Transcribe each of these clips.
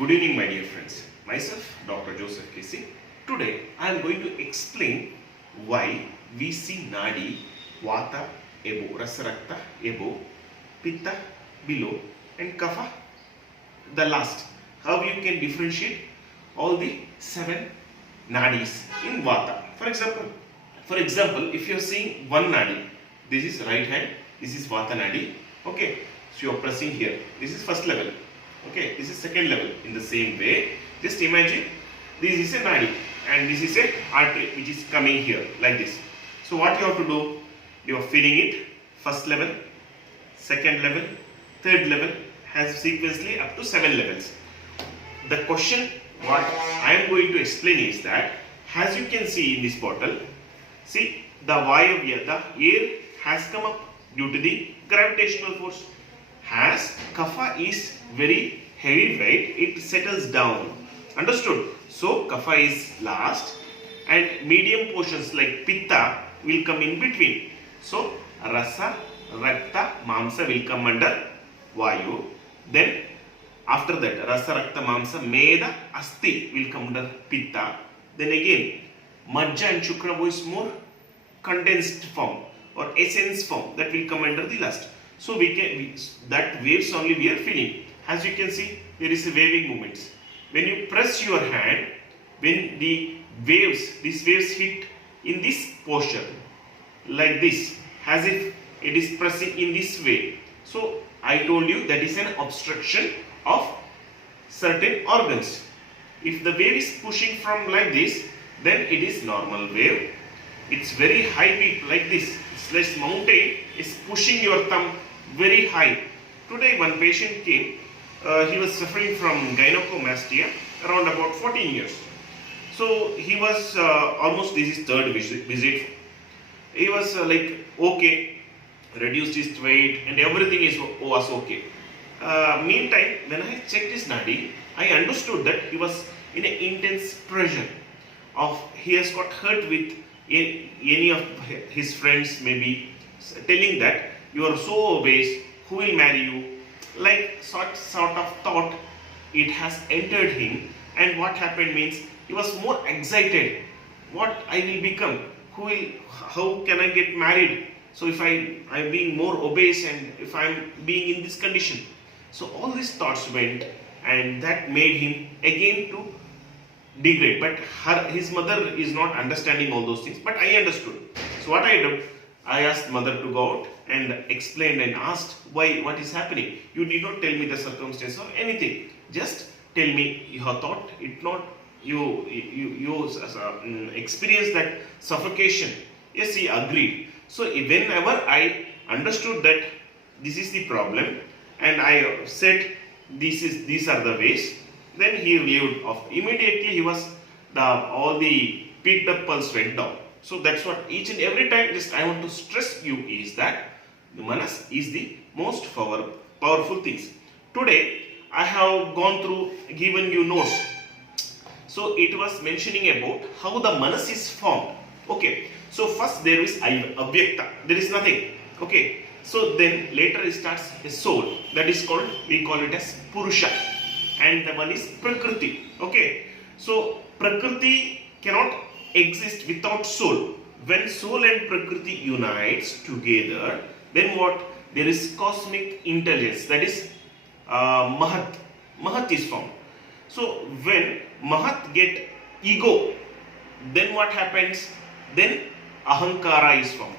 Good evening, my dear friends. Myself, Dr. Joseph Casey. Today, I am going to explain why we see Nadi, Vata above, Rasarakta above, Pitta below, and Kapha the last. How you can differentiate all the 7 Nadis in Vata. For example, if you are seeing one Nadi, this is right hand, this is Vata Nadi. Okay, so you are pressing here. This is first level. Okay, this is second level. In the same way, just imagine this is a Nadi and this is a artery which is coming here like this. So what you have to do? You are filling it first level, second level, third level, has sequentially up to 7 levels. The question what I am going to explain is that, as you can see in this bottle, see the Vayavya, the air has come up due to the gravitational force. As Kapha is very heavy weight, it settles down. Understood? So Kapha is last and medium portions like Pitta will come in between. So Rasa, Rakta, Mamsa will come under Vayu. Then after that Rasa, Rakta, Mamsa, Meda, Asti will come under Pitta. Then again Majja and Shukra is more condensed form or essence form, that will come under the last. So that waves only we are feeling. As you can see, there is a waving movements. When you press your hand, when the waves, these waves hit in this posture, like this, as if it is pressing in this way. So I told you that is an obstruction of certain organs. If the wave is pushing from like this, then it is normal wave. It's very high peak like this. It's like mountain is pushing your thumb very high. Today one patient came, he was suffering from gynecomastia around about 14 years. So he was almost, this is third visit. He was like okay, reduced his weight and everything was okay. Meantime, when I checked his Nadi, I understood that he was in an intense pressure of, he has got hurt with any of his friends maybe telling that you are so obese, who will marry you? Like sort of thought it has entered him, and what happened means he was more excited. What I will become? How can I get married? So if I'm being more obese and if I'm being in this condition. So all these thoughts went, and that made him again to degrade. But his mother is not understanding all those things, but I understood. So what I did, I asked mother to go out and explained and asked what is happening. You did not tell me the circumstance or anything. Just tell me your thought. It not you experience that suffocation. Yes, he agreed. So whenever I understood that this is the problem, and I said these are the ways, then he relieved of. Immediately he was all the picked up pulse went down. So that's what each and every time just I want to stress you is that the Manas is the most powerful things. Today I have gone through, given you notes. So it was mentioning about how the Manas is formed. Okay. So first there is Avyakta. There is nothing. Okay. So then later it starts a soul. That is called, we call it as Purusha. And the one is Prakriti. Okay. So Prakriti cannot exist without soul. When soul and Prakriti unites together, then what? There is cosmic intelligence. That is Mahat. Mahat is formed. So when Mahat get ego, then what happens? Then Ahankara is formed.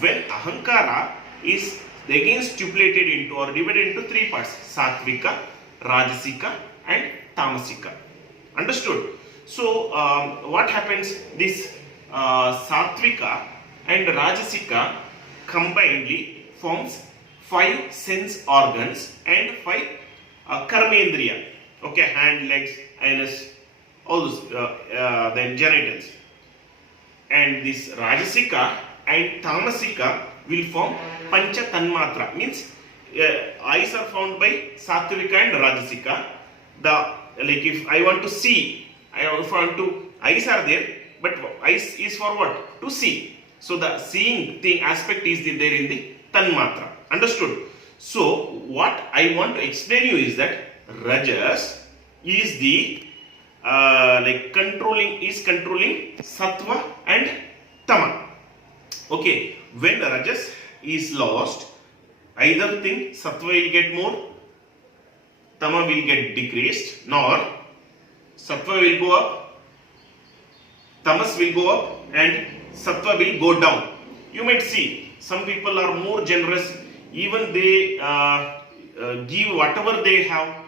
When Ahankara is again stipulated into or divided into 3 parts: Satvika, Rajasika and Tamasika. Understood? So what happens? This Satvika and Rajasika combinedly forms 5 sense organs and 5 karmendriya. Okay, hand, legs, anus, all those, then genitals. And this Rajasika and Tamasika will form Pancha Tanmatra. Means eyes are found by Satvika and Rajasika. Like if I want to see, eyes are there, but eyes is for what? To see. So the seeing thing aspect is there in the Tanmatra. Understood? So what I want to explain you is that Rajas is the like controlling sattva and tama. Okay, when rajas is lost, either thing sattva will get more, tama will get decreased, nor sattva will go up, tamas will go up, and sattva will go down. You might see some people are more generous, even they give whatever they have,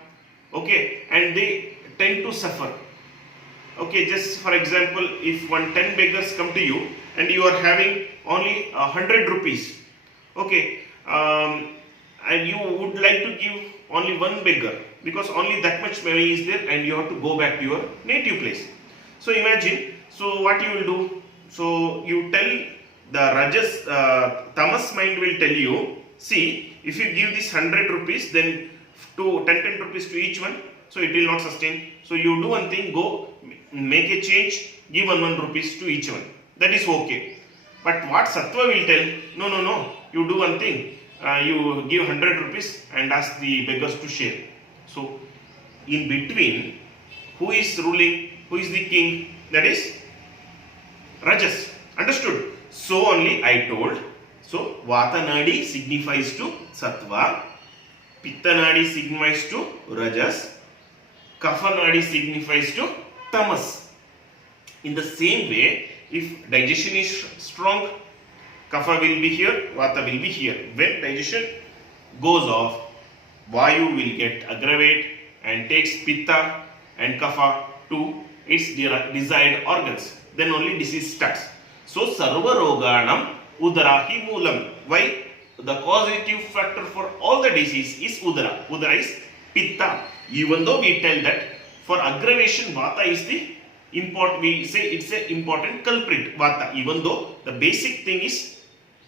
okay, and they tend to suffer. Okay, just for example, if 10 beggars come to you and you are having only 100 rupees, okay, and you would like to give only one beggar because only that much money is there and you have to go back to your native place. So imagine, so what you will do? So you tell the rajas, tamas mind will tell you, see, if you give this 100 rupees, then to 10 rupees to each one, so it will not sustain. So you do one thing, go make a change, give 1 rupees to each one. That is okay. But what sattva will tell, no, you do one thing, you give 100 rupees and ask the beggars to share. So in between, who is ruling, who is the king? That is rajas. Understood? So only I told. So vata nadi signifies to sattva, pitta nadi signifies to rajas, kapha nadi signifies to tamas. In the same way, if digestion is strong, kapha will be here, vata will be here. When digestion goes off, vayu will get aggravate and takes pitta and kapha to its desired organs. Then only disease starts. So sarva roganam udarahi moolam. Why? The causative factor for all the disease is udara. Udara is pitta. Even though we tell that for aggravation vata is the we say it's an important culprit, vata, even though the basic thing is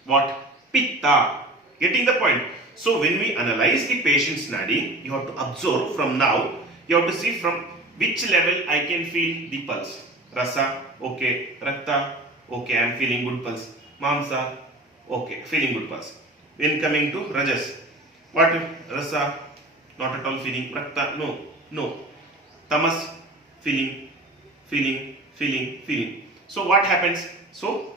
what? Pitta. Getting the point? So when we analyze the patient's nadi, you have to observe from now, you have to see from which level I can feel the pulse. Rasa, okay. Rakta, okay, I am feeling good pulse. Mamsa, okay, feeling good pulse. When coming to rajas, what? Rasa, not at all feeling. Rakta, no. Tamas, feeling. So what happens? So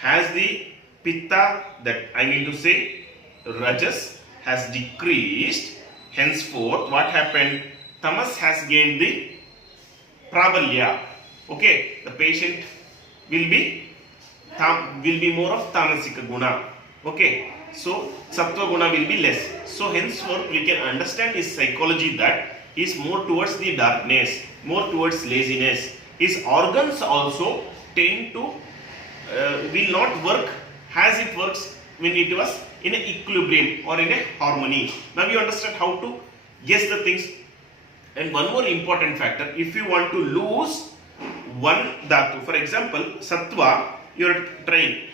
has the pitta, that I mean to say rajas, has decreased, henceforth what happened? Tamas has gained the prabalya. Okay, the patient will be more of tamasika guna. Okay, so sattva guna will be less. So henceforth we can understand his psychology that he is more towards the darkness, more towards laziness. His organs also tend to will not work as it works when it was in an equilibrium or in a harmony. Now you understand how to guess the things. And one more important factor, if you want to lose one dhatu, for example, sattva, you are trying.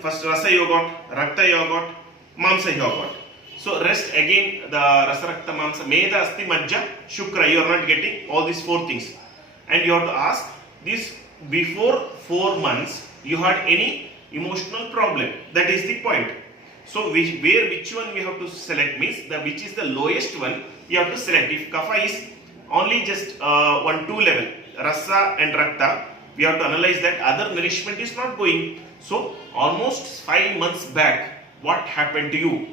First rasa you got, rakta you got, mamsa you got. So rest again, the rasa, rakta, mamsa, meda, asti, majja, shukra, you are not getting all these 4 things. And you have to ask this, before 4 months you had any emotional problem. That is the point. So which one we have to select means which is the lowest one you have to select. If kapha is only just 1-2 level, rasa and rakta, we have to analyze that other nourishment is not going. So almost 5 months back, what happened to you?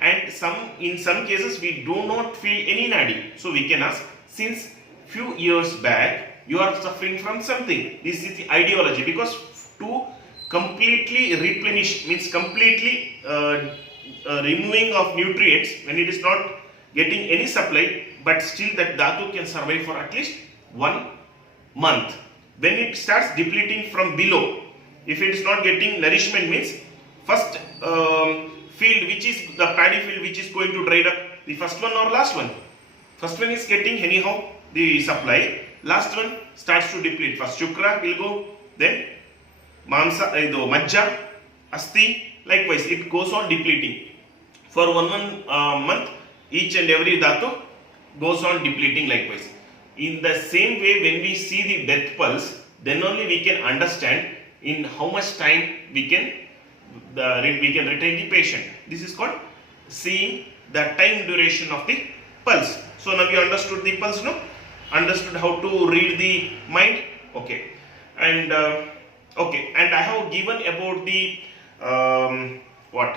And in some cases we do not feel any nadi. So we can ask, since few years back you are suffering from something. This is the ideology, because to completely replenish means completely removing of nutrients when it is not getting any supply, but still that dhatu can survive for at least 1 month. When it starts depleting from below, if it is not getting nourishment, means first field, which is the paddy field, which is going to dry up, the first one or last one? First one is getting anyhow the supply, last one starts to deplete. First shukra will go, then mamsa, majja, asti, likewise it goes on depleting. For 1 month, each and every dhatu goes on depleting likewise. In the same way, when we see the death pulse, then only we can understand in how much time we can retain the patient. This is called seeing the time duration of the pulse. So now you understood the pulse, no? Understood how to read the mind? Okay. And okay, and I have given about the what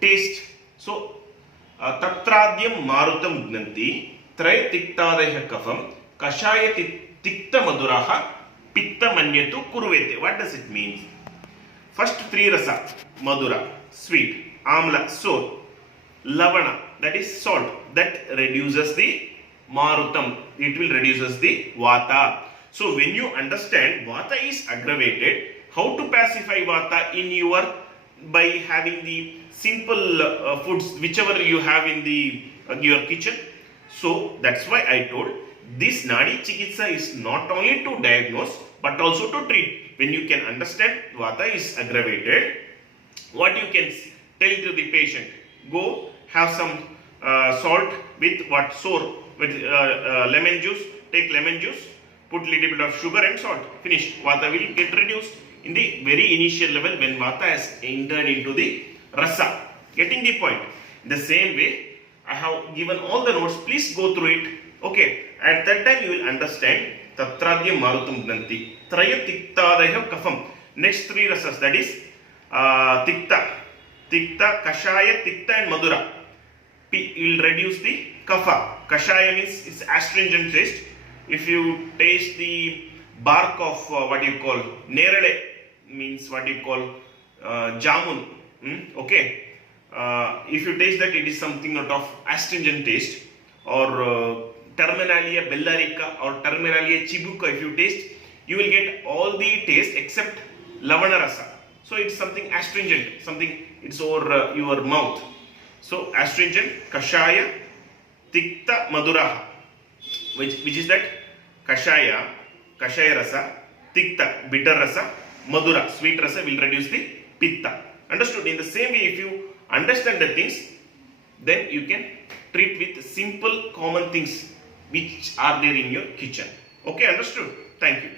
taste. So tatradyam marutam gnanti traya tiktadaya kafam kashaya tikta maduraha pitta manyatu kurvete. What does it mean? First three rasa, madura, sweet, amla, sour, lavana, that is salt, that reduces the marutam, it will reduces the vata. So when you understand vata is aggravated, how to pacify vata in your, by having the simple foods whichever you have in the your kitchen. So that's why I told this Nadi Chikitsa is not only to diagnose but also to treat. When you can understand vata is aggravated, what you can tell to the patient, go have some salt with what, sour, with lemon juice, take lemon juice, put little bit of sugar and salt, finished. Vata will get reduced in the very initial level when vata has entered into the rasa. Getting the point? The same way I have given all the notes, please go through it. Okay, at that time you will understand Tatradya Marutam Granthi, Traya Tiktadaya Kafam. Next three rasas, that is Tikta, Kashaya, Tikta and Madura. Will reduce the Kapha. Kashaya means it's astringent taste. If you taste the bark of what you call Nerale, means what you call jamun, okay. If you taste that, it is something out of astringent taste. Or Terminalia bellarica or Terminalia chibuca, if you taste, you will get all the taste except lavana rasa. So it's something astringent, something it's over your mouth. So astringent, kashaya, tikta, maduraha, which is that kashaya rasa, tikta, bitter rasa, madura, sweet rasa will reduce the pitta. Understood? In the same way, if you understand the things, then you can treat with simple common things which are there in your kitchen. Okay, understood? Thank you.